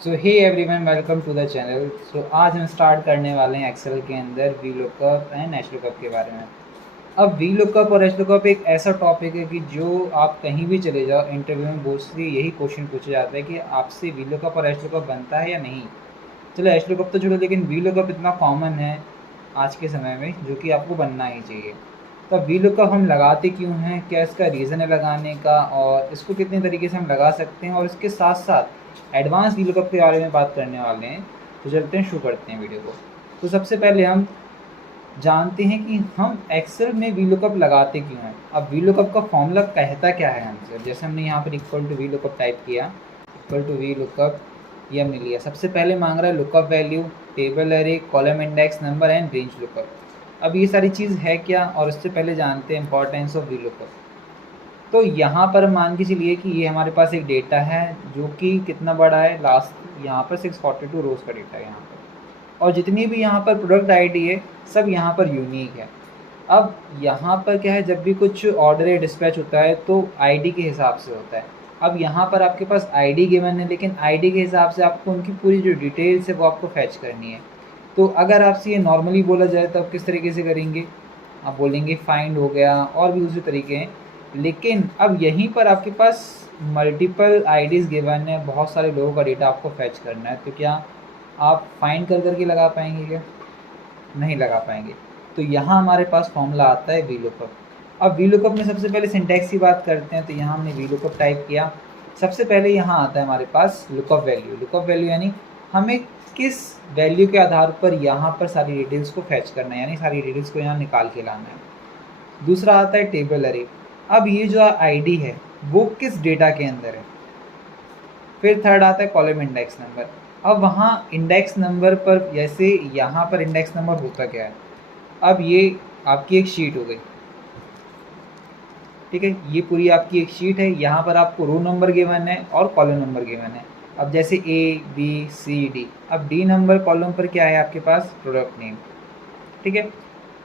So hey everyone, welcome to the channel. So आज हम start करने वाले हैं एक्सेल के अंदर V lookup and H lookup के बारे में। अब वी लुकअप और एच लुकअप एक ऐसा टॉपिक है कि जो आप कहीं भी चले जाओ, इंटरव्यू में मोस्टली यही क्वेश्चन पूछा जाता है कि आपसे वी लुकअप और एच लुकअप बनता है या नहीं। चलो एच लुकअप तो छोड़ो, लेकिन वी लुकअप इतना कॉमन है आज के समय में जो कि आपको बनना ही चाहिए। तो वी लुकअप हम लगाते क्यों हैं, क्या इसका रीज़न है लगाने का, और इसको कितने तरीके से हम लगा सकते हैं, और इसके साथ साथ एडवांस वी लुकअप के बारे में बात करने वाले हैं। तो चलते हैं, शुरू करते हैं वीडियो को। तो सबसे पहले हम जानते हैं कि हम एक्सेल में वी लुकअप लगाते क्यों हैं। अब वी लुकअप का फॉर्मूला कहता क्या है हमसे। जैसे हमने यहाँ पर equal to VLOOKUP type किया, इक्वल टू वी लुकअप, ये हमने लिया। सबसे पहले मांग रहा है lookup value, table array, column index number and range lookup. अब ये सारी चीज़ है क्या, और उससे पहले जानते हैं इंपॉर्टेंस ऑफ वी लुकअप। तो यहाँ पर मान के चलिए कि ये हमारे पास एक डेटा है जो कि कितना बड़ा है, लास्ट यहाँ पर 642 रोज़ का डेटा है यहाँ पर, और जितनी भी यहाँ पर प्रोडक्ट आईडी है सब यहाँ पर यूनिक है। अब यहाँ पर क्या है, जब भी कुछ ऑर्डर या डिस्पैच होता है तो आईडी के हिसाब से होता है। अब यहाँ पर आपके पास आईडी गिवन है, लेकिन आईडी के हिसाब से आपको उनकी पूरी जो डिटेल्स है वो आपको फैच करनी है। तो अगर आपसे ये नॉर्मली बोला जाए तो आप किस तरीके से करेंगे, आप बोलेंगे फाइंड हो गया, और भी दूसरे तरीके हैं। लेकिन अब यहीं पर आपके पास मल्टीपल आईडीज़ गिवन है, बहुत सारे लोगों का डेटा आपको फैच करना है, तो क्या आप फाइंड कर करके लगा पाएंगे? क्या नहीं लगा पाएंगे। तो यहाँ हमारे पास फॉर्मूला आता है वी लुकअप। अब वी लुकअप में सबसे पहले सिंटैक्स की बात करते हैं। तो यहाँ हमने वी लुकअप टाइप किया। सबसे पहले यहाँ आता है हमारे पास लुकअप वैल्यू। लुकअप वैल्यू यानी हमें किस वैल्यू के आधार पर यहाँ पर सारी डिटेल्स को फैच करना है, यानी सारी डिटेल्स को यहाँ निकाल के लाना है। दूसरा आता है टेबल अरे। अब ये जो आईडी है वो किस डेटा के अंदर है। फिर थर्ड आता है कॉलम इंडेक्स नंबर। अब वहाँ इंडेक्स नंबर पर, जैसे यहाँ पर इंडेक्स नंबर होता क्या है, अब ये आपकी एक शीट हो गई, ठीक है। ये पूरी आपकी एक शीट है, यहाँ पर आपको रो नंबर गिवन है और कॉलम नंबर गिवन है। अब जैसे ए बी सी डी, अब डी नंबर कॉलम पर क्या है आपके पास, प्रोडक्ट नेम, ठीक है।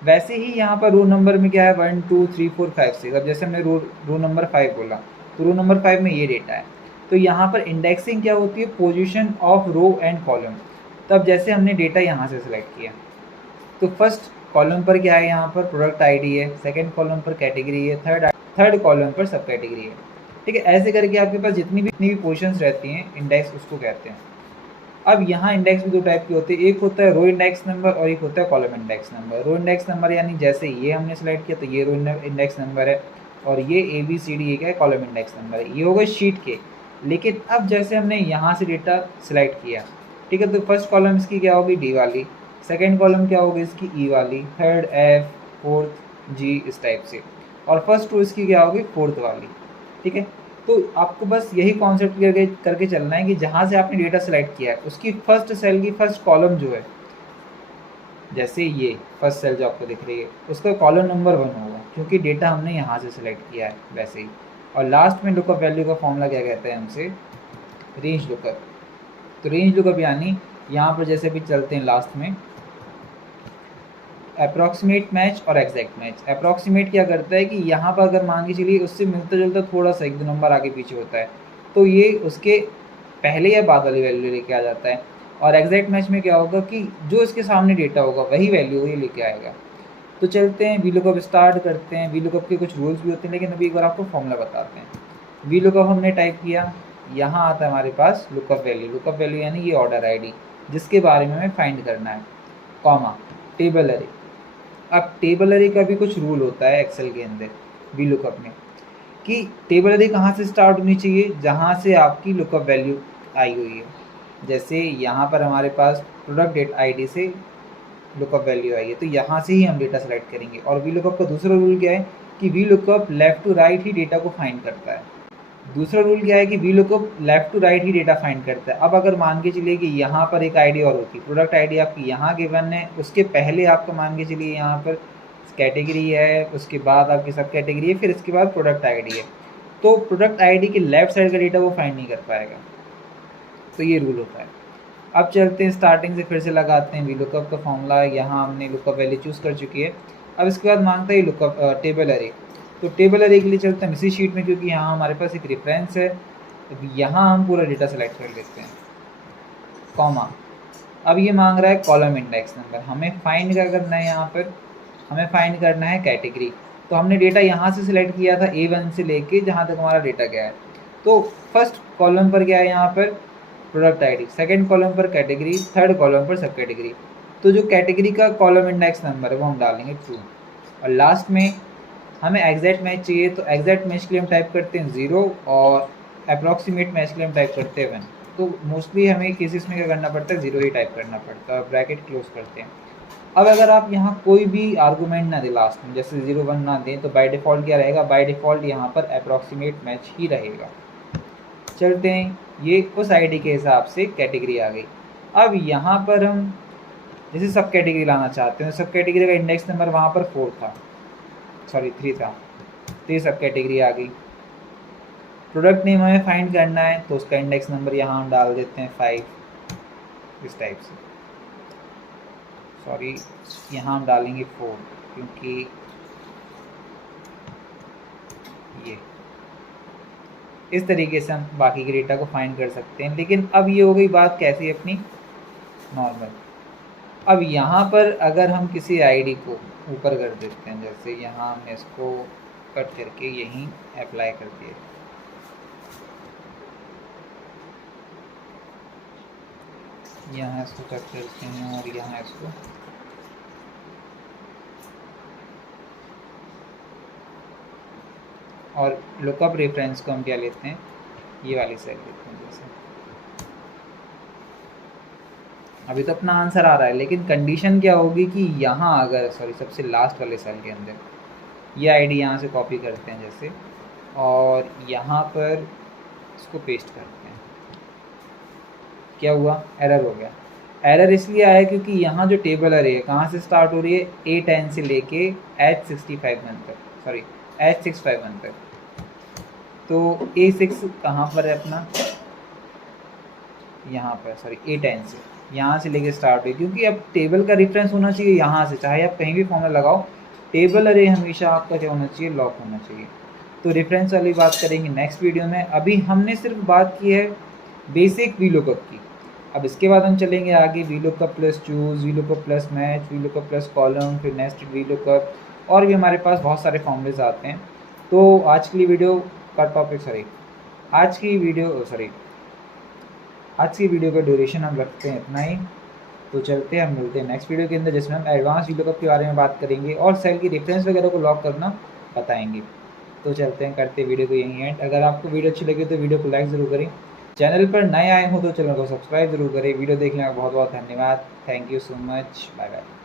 वैसे ही यहाँ पर रो नंबर में क्या है, 1 2 3 4 5 6। अब जैसे हमने रो नंबर 5 बोला, तो रो नंबर 5 में ये डेटा है। तो यहाँ पर इंडेक्सिंग क्या होती है, position of row and column. तब जैसे हमने डेटा यहाँ से सिलेक्ट किया, तो फर्स्ट कॉलम पर क्या है, यहाँ पर प्रोडक्ट आईडी है, सेकंड कॉलम पर कैटेगरी है, थर्ड कॉलम पर सब कैटेगरी है, ठीक है। ऐसे करके आपके पास जितनी भी पोजीशंस रहती हैं, इंडेक्स उसको कहते हैं। अब यहाँ इंडेक्स भी दो टाइप के होते हैं, एक होता है रो इंडेक्स नंबर और एक होता है column index number. Row index number यानी जैसे ये हमने सेलेक्ट किया तो ये रो इंडेक्स नंबर है, और ये ए बी सी डी क्या है, कॉलम इंडेक्स नंबर है। ये हो गए शीट के। लेकिन अब जैसे हमने यहाँ से डेटा सेलेक्ट किया, ठीक है, तो फर्स्ट कॉलम इसकी क्या होगी, डी वाली, सेकेंड कॉलम क्या होगी इसकी, ई वाली, थर्ड एफ, फोर्थ जी, इस टाइप से, और फर्स्ट रो इसकी क्या होगी, फोर्थ वाली, ठीक है। तो आपको बस यही कॉन्सेप्ट करके चलना है कि जहाँ से आपने डेटा सेलेक्ट किया है उसकी फर्स्ट सेल की फर्स्ट कॉलम जो है, जैसे ये फर्स्ट सेल जो आपको दिख रही है, उसका कॉलम नंबर 1 होगा क्योंकि डेटा हमने यहाँ से सिलेक्ट किया है वैसे ही। और लास्ट में लुकअप वैल्यू का फॉर्मूला क्या कहते हैं हमसे, रेंज लुकअप। तो रेंज लुकअप यानी यहाँ पर जैसे भी चलते हैं लास्ट में, अप्रॉक्सीमेट मैच और एग्जैक्ट मैच। अप्रॉक्सीमेट क्या करता है कि यहाँ पर अगर मान के चलिए उससे मिलता जुलता थोड़ा सा 1-2 नंबर आगे पीछे होता है, तो ये उसके पहले या बाद वाली वैल्यू लेके आ जाता है। और एग्जैक्ट मैच में क्या होगा कि जो इसके सामने डेटा होगा वही वैल्यू ये लेके आएगा। तो चलते हैं वी लुकअप स्टार्ट करते हैं। वी लुकअप के कुछ रूल्स भी होते हैं, लेकिन अभी एक बार आपको फॉर्मूला बताते हैं। वी लुकअप हमने टाइप किया, यहाँ आता है हमारे पास लुकअप वैल्यू। लुकअप वैल्यू यानी ये ऑर्डर आई जिसके बारे में हमें फाइंड करना है, कॉमा, टेबल अरे। अब टेबल अरे का भी कुछ रूल होता है एक्सेल के अंदर वी लुकअप में, कि टेबल अरे कहाँ से स्टार्ट होनी चाहिए, जहाँ से आपकी लुकअप वैल्यू आई हुई है। जैसे यहाँ पर हमारे पास प्रोडक्ट डेट आईडी से लुकअप वैल्यू आई है, तो यहाँ से ही हम डेटा सेलेक्ट करेंगे। और वी लुकअप का दूसरा रूल क्या है कि VLOOKUP left to right ही डेटा को फाइंड करता है। दूसरा रूल क्या है कि VLOOKUP left to right ही डेटा फाइंड करता है। अब अगर मान के चलिए कि यहाँ पर एक आईडी और होती, प्रोडक्ट आईडी आपकी यहाँ गिवन है, उसके पहले आपको मान के चलिए यहाँ पर कैटेगरी है, उसके बाद आपकी सब कैटेगरी है, फिर इसके बाद प्रोडक्ट आईडी है, तो प्रोडक्ट आईडी के लेफ्ट साइड का डेटा वो फाइंड नहीं कर पाएगा। तो ये रूल होता है। अब चलते हैं स्टार्टिंग से फिर से लगाते हैं वी लुकअप का फॉर्मूला। यहाँ हमने लुकअप वैल्यू चूज़ कर चुकी है। अब इसके बाद मांगता है लुकअप टेबल अरे। तो टेबल अरे के लिए चलते हैं इसी शीट में, क्योंकि यहाँ हमारे पास एक रेफरेंस है। अब यहाँ हम पूरा डेटा सेलेक्ट कर लेते हैं। कॉमा। अब ये मांग रहा है कॉलम इंडेक्स नंबर। हमें फाइंड क्या करना है यहाँ पर, हमें फाइंड करना है कैटेगरी। तो हमने डेटा यहाँ से सिलेक्ट किया था A1 से लेके जहाँ तक हमारा डेटा गया है। तो फर्स्ट कॉलम पर क्या है यहाँ पर प्रोडक्ट आईडी, सेकंड कॉलम पर कैटेगरी, थर्ड कॉलम पर सब कैटेगरी। तो जो कैटेगरी का कॉलम इंडेक्स नंबर है वो हम डालेंगे 2, और लास्ट में हमें एग्जैक्ट मैच चाहिए तो एग्जैक्ट मैच के लिए हम टाइप करते हैं 0 और अप्रॉक्सीमेट मैच के लिए हम टाइप करते हैं 1। तो मोस्टली हमें केसेस में क्या करना पड़ता है 0 ही टाइप करना पड़ता है और ब्रैकेट क्लोज करते हैं। अब अगर आप यहाँ कोई भी आर्गूमेंट ना दें लास्ट में, जैसे 0 1 ना दें, तो बाय डिफ़ॉल्ट क्या रहेगा, बाय डिफ़ॉल्ट यहाँ पर अप्रॉक्सीमेट मैच ही रहेगा। चलते हैं, ये उस आईडी के हिसाब से कैटेगरी आ गई। अब यहाँ पर हम जैसे सब कैटेगरी लाना चाहते हैं, सब कैटेगरी का इंडेक्स नंबर वहाँ पर 4 था, सॉरी 3 था, तो ये सब कैटेगरी आ गई। प्रोडक्ट नेम हमें फाइंड करना है तो उसका इंडेक्स नंबर यहाँ हम डाल देते हैं 5, इस टाइप से। सॉरी, यहाँ हम डालेंगे 4 क्योंकि ये इस तरीके से हम बाकी के डेटा को फाइंड कर सकते हैं। लेकिन अब ये हो गई बात कैसी अपनी नॉर्मल। अब यहाँ पर अगर हम किसी आईडी को ऊपर कर देते हैं, जैसे यहाँ हमने इसको कट करके यहीं अप्लाई कर दिए, यहाँ इसको कट करते हैं और यहाँ इसको, और लुकअप रेफरेंस को हम क्या लेते हैं, ये वाली सेल लेते हैं। जैसे अभी तो अपना आंसर आ रहा है, लेकिन कंडीशन क्या होगी कि यहाँ अगर सॉरी सबसे लास्ट वाले सेल के अंदर ये आईडी यहाँ से कॉपी करते हैं जैसे, और यहाँ पर इसको पेस्ट करते हैं, क्या हुआ, एरर हो गया। एरर इसलिए आया क्योंकि यहाँ जो टेबल अरे है कहाँ से स्टार्ट हो रही है, A10 से लेके H651 तक, सॉरी H651 तक। तो A6 कहाँ पर है अपना, यहाँ पर, सॉरी A10 से, यहाँ से लेके स्टार्ट हुई, क्योंकि अब टेबल का रेफरेंस होना चाहिए यहाँ से, चाहे आप कहीं भी फॉर्मूला लगाओ, टेबल अरे हमेशा आपका क्या होना चाहिए, लॉक होना चाहिए। तो रेफरेंस वाली बात करेंगे नेक्स्ट वीडियो में। अभी हमने सिर्फ बात की है बेसिक वीलुकअप की। अब इसके बाद हम चलेंगे आगे VLOOKUP plus choose, VLOOKUP plus match, VLOOKUP plus column, फिर नेस्टेड वीलुकअप, और भी हमारे पास बहुत सारे फॉर्मूलेज आते हैं। तो आज की वीडियो का टॉपिक, सॉरी आज की वीडियो का ड्यूरेशन हम रखते हैं इतना ही। तो चलते हैं, हम मिलते हैं नेक्स्ट वीडियो के अंदर जिसमें हम एडवांस वीलुकअप के बारे में बात करेंगे और सेल की रेफरेंस वगैरह को लॉक करना बताएंगे। तो चलते हैं, करते हैं वीडियो को यहीं एंड। अगर आपको वीडियो अच्छी लगी तो वीडियो को लाइक ज़रूर करें, चैनल पर नए आए हो तो चैनल को सब्सक्राइब जरूर करें। वीडियो देखने का बहुत बहुत धन्यवाद। Thank you so much, bye bye.